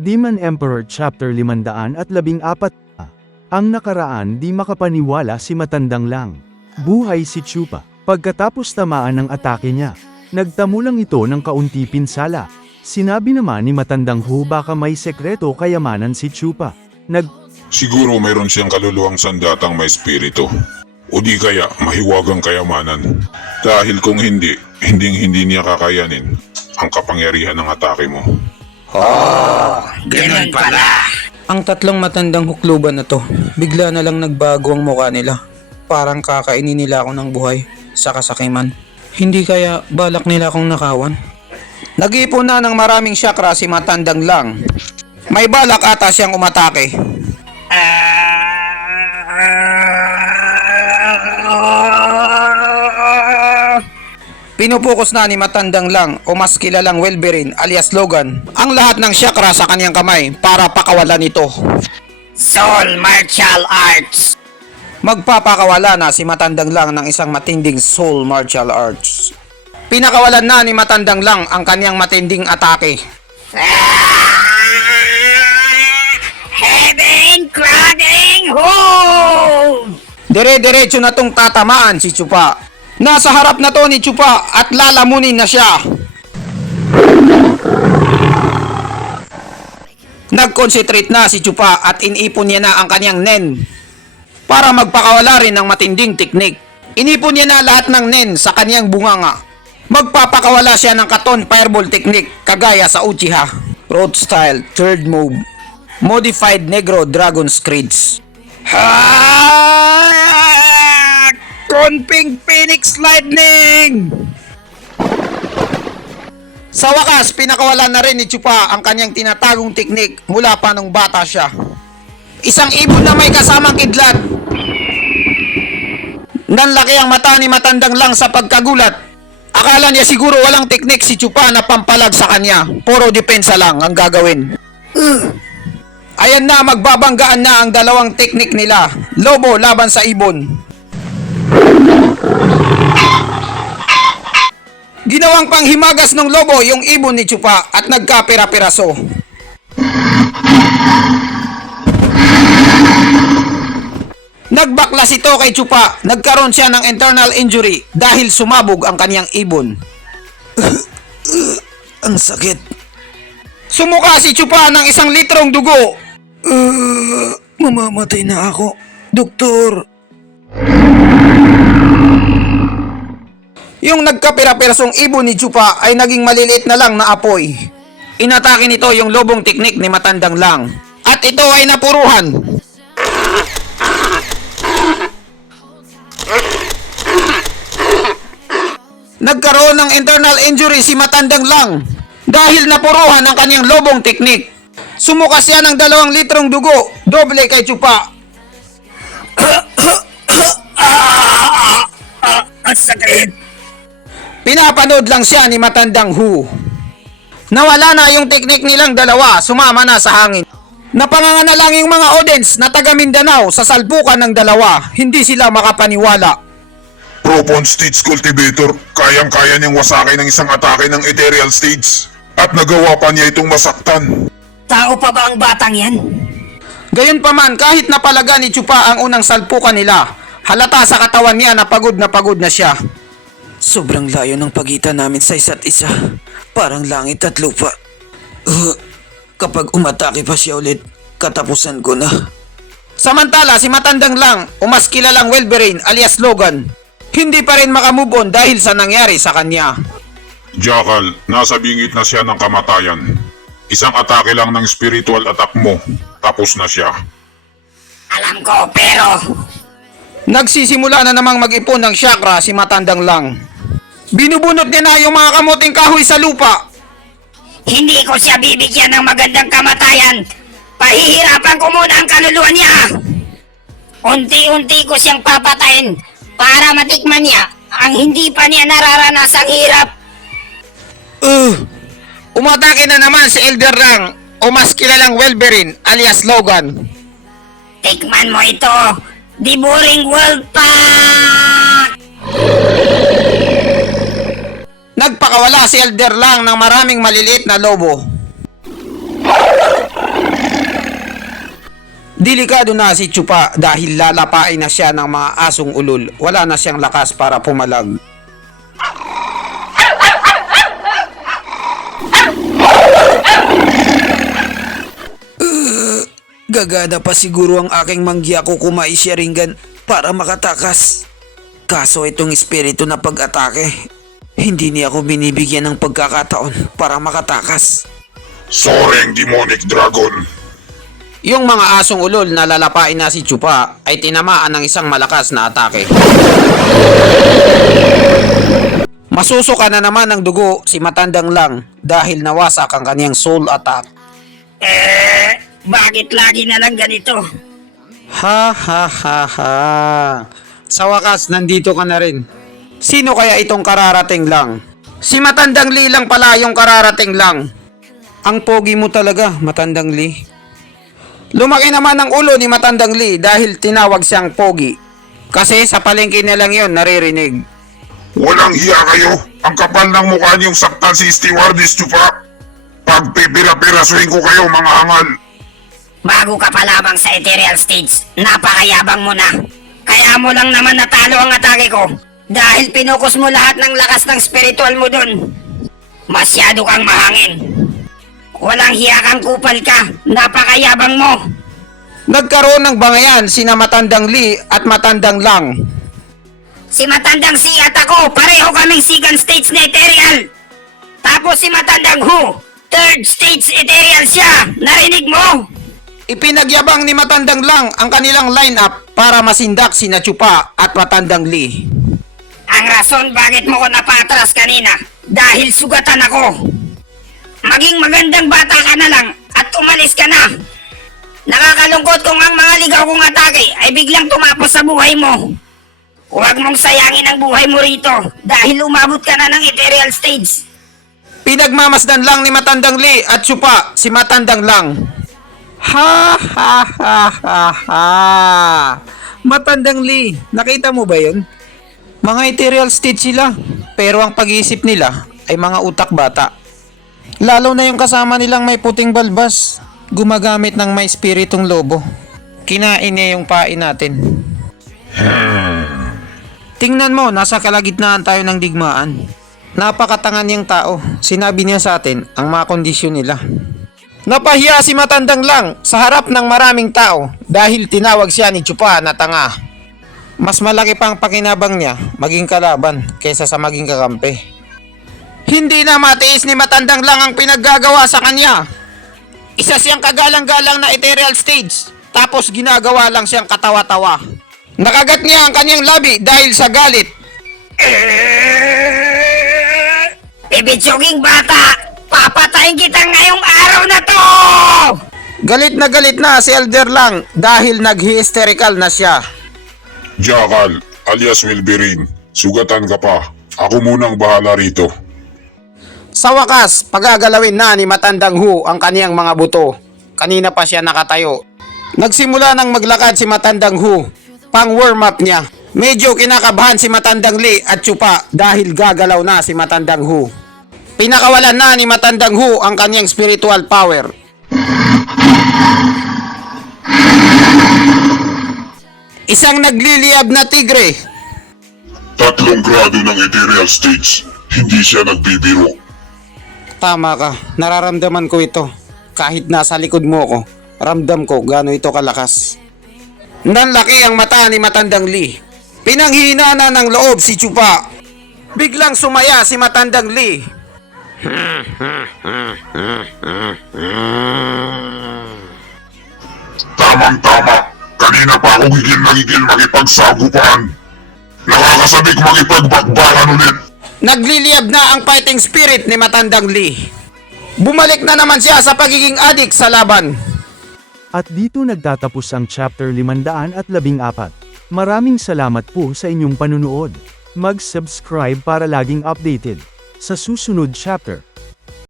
Demon Emperor Chapter 514. Ang nakaraan di makapaniwala si Matandang Lang. Buhay si Chupa. Pagkatapos tamaan ng atake niya, nagtamulang ito ng kaunti pinsala. Sinabi naman ni Matandang Hu baka may sekreto kayamanan si Chupa. Siguro mayroon siyang kaluluwang sandatang may espiritu. O di kaya mahiwagang kayamanan. Dahil kung hindi niya kakayanin ang kapangyarihan ng atake mo. Ganun pala. Ang tatlong matandang hukluban na to, bigla na lang nagbago ang mukha nila. Parang kakainin nila ako ng buhay sa kasakiman. Hindi kaya balak nila akong nakawan? Nag-iipon na ng maraming syakra si Matandang Lang. May balak ata siyang umatake. Pinupokus na ni Matandang Lang o mas kilalang Wolverine alias Logan ang lahat ng syakra sa kanyang kamay para pakawalan ito. Soul Martial Arts. Magpapakawala na si Matandang Lang ng isang matinding Soul Martial Arts. Pinakawalan na ni Matandang Lang ang kanyang matinding atake. Heaven Clouding Hold! Dire-diretso na tong tatamaan si Chupa. Nasa harap na to ni Chupa at lalamunin na siya. Nag-concentrate na si Chupa at inipon niya na ang kanyang nen para magpakawala rin ng matinding teknik. Inipon niya na lahat ng nen sa kanyang bunganga. Magpapakawala siya ng Katon Fireball technique kagaya sa Uchiha. Road Style, Third Move, Modified Negro Dragon Screeds. Konping Phoenix Lightning! Sa wakas, pinakawalan na rin ni Chupa ang kanyang tinatagong teknik mula pa nung bata siya. Isang ibon na may kasamang kidlat. Nanlaki ang mata ni Matandang Lang sa pagkagulat. Akala niya siguro walang teknik si Chupa na pampalag sa kanya. Puro depensa lang ang gagawin. Ayan na, magbabanggaan na ang dalawang teknik nila. Lobo laban sa ibon. Ginawang panghimagas ng lobo yung ibon ni Chupa at nagkapira-piraso. Nagbaklas ito kay Chupa. Nagkaroon siya ng internal injury dahil sumabog ang kanyang ibon. Ang sakit. Sumuka si Chupa ng 1 litrong dugo. Mamamatay na ako, doktor. Yung nagkapira-pirasong ibon ni Chupa ay naging maliliit na lang na apoy. Inatake nito yung lobong teknik ni Matandang Lang. At ito ay napuruhan. Nagkaroon ng internal injury si Matandang Lang dahil napuruhan ang kanyang lobong teknik. Sumuka siya ng 2 litrong dugo, doble kay Chupa. Ang sakit. Pinapanood lang siya ni Matandang Hu. Nawala na yung teknik nilang dalawa, sumama na sa hangin. Napanganga na lang yung mga audience na taga Mindanao sa salpukan ng dalawa. Hindi sila makapaniwala. Propon Stage Cultivator, kayang-kaya niyang wasakin ng isang atake ng Ethereal Stage. At nagawa pa niya itong masaktan. Tao pa ba ang batang yan? Gayunpaman, kahit napalaga ni Chupa ang unang salpukan nila, halata sa katawan niya na pagod na siya. Sobrang layo ng pagitan namin sa isa't isa. Parang langit at lupa. Kapag umatake pa siya ulit, katapusan ko na. Samantala, si Matandang Lang, o mas kilalang Wolverine alias Logan, hindi pa rin makamove on dahil sa nangyari sa kanya. Jackal, nasa bingit na siya ng kamatayan. Isang atake lang ng spiritual attack mo, tapos na siya. Alam ko, pero Nagsisimula na namang mag-ipon ng syakra si Matandang Lang. Binubunot niya na yung mga kamuting kahoy sa lupa. hindi ko siya bibigyan ng magandang kamatayan. Pahihirapan ko muna ang kaluluwa niya. Unti-unti ko siyang papatayin para matikman niya ang hindi pa niya nararanasang hirap. Umatake na naman si Elder Lang o mas kilalang Wolverine alias Logan. Tikman mo ito, Devouring World Pack! Nagpakawala si Elder Lang ng maraming maliliit na lobo. Delikado na si Chupa dahil lalapain na siya ng mga asong ulol. Wala na siyang lakas para pumalag. Gagada pa siguro ang aking mangya ko kumai siya ringgan para makatakas. Kaso itong espiritu na pag-atake, hindi niya ako binibigyan ng pagkakataon para makatakas. Soreng demonic dragon. Yung mga asong ulol na lalapain na si Chupa ay tinamaan ng isang malakas na atake. Masusuka na naman ng dugo si Matandang Lang dahil nawasak ang kaniyang soul attack. Bakit lagi na lang ganito? Ha ha ha ha. Sa wakas, nandito ka na rin. Sino kaya itong kararating lang? Si Matandang Lee lang pala yung kararating lang. Ang pogi mo talaga, Matandang Lee. Lumaki naman ang ulo ni Matandang Lee dahil tinawag siyang pogi. Kasi sa palengke na lang yon naririnig. Walang hiya kayo. Ang kapal ng mukha niyong saktan si Stewardess Chupa. Pagpipira-pirasuhin ko kayo mga hangal. Bago ka pa lamang sa ethereal stage, napakayabang mo na. Kaya mo lang naman natalo ang atake ko dahil pinukus mo lahat ng lakas ng spiritual mo dun. Masyado kang mahangin. Walang hiya kang kupal ka, napakayabang mo. Nagkaroon ng bangayan sina Matandang Lee at Matandang Lang. Si Matandang Si at ako, pareho kaming second stage na ethereal. Tapos si Matandang Hu, third stage ethereal siya, narinig mo? Ipinagyabang ni Matandang Lang ang kanilang lineup para masindak sina Chupa at Matandang Lee. Ang rason bakit mo ko napatras kanina, dahil sugatan ako. Maging magandang bata ka na lang at umalis ka na. Nakakalungkot kung ang mga ligaw kong atake ay biglang tumapos sa buhay mo. Huwag mong sayangin ang buhay mo rito dahil umabot ka na ng ethereal stage. Pinagmamasdan lang ni Matandang Lee at Chupa si Matandang Lang. Ha ha ha ha ha. Matandang Lee, nakita mo ba yun? Mga ethereal stage sila, pero ang pag-iisip nila ay mga utak bata. Lalo na yung kasama nilang may puting balbas, gumagamit ng may spiritong lobo. Kinain niya yung pain natin. Tingnan mo, nasa kalagitnaan tayo ng digmaan. Napakatangan niyang tao, sinabi niya sa atin ang mga kondisyon nila. Napahiya si Matandang Lang sa harap ng maraming tao dahil tinawag siya ni Chupa na tanga. Mas malaki pang pakinabang niya maging kalaban kaysa sa maging kakampi. Hindi na matiis ni Matandang Lang ang pinaggagawa sa kanya. Isa siyang kagalang-galang na ethereal stage, tapos ginagawa lang siyang katawa-tawa. Nakagat niya ang kanyang labi dahil sa galit. Ibitsuging bata, papatayin kita ngayong araw na to! Galit na si Elder Lang dahil nag-hysterical na siya. Jackal, alias Wilberin. Sugatan ka pa. Ako munang bahala rito. Sa wakas, pagagalawin na ni Matandang Hu ang kaniyang mga buto. Kanina pa siya nakatayo. Nagsimula nang maglakad si Matandang Hu. Pang warm up niya. Medyo kinakabahan si Matandang Lee at Chupa dahil gagalaw na si Matandang Hu. Pinakawalan na ni Matandang Hu ang kaniyang spiritual power. Isang nagliliyab na tigre. 3 grado ng ethereal stage. Hindi siya nagbibiro. Tama ka, nararamdaman ko ito. Kahit nasa likod mo ko, ramdam ko gaano ito kalakas. Nanlaki ang mata ni Matandang Lee. Pinanghina na ng loob si Chupa. Biglang sumaya si Matandang Lee. Tamang-tama. Kanina pa ako gigil makipagsagupan. Nakakasabik makipagbakbakan ulit. Nagliliyab na ang fighting spirit ni Matandang Lee. Bumalik na naman siya sa pagiging adik sa laban. At dito nagtatapos ang chapter 514. Maraming salamat po sa inyong panunood. Mag-subscribe para laging updated sa susunod chapter.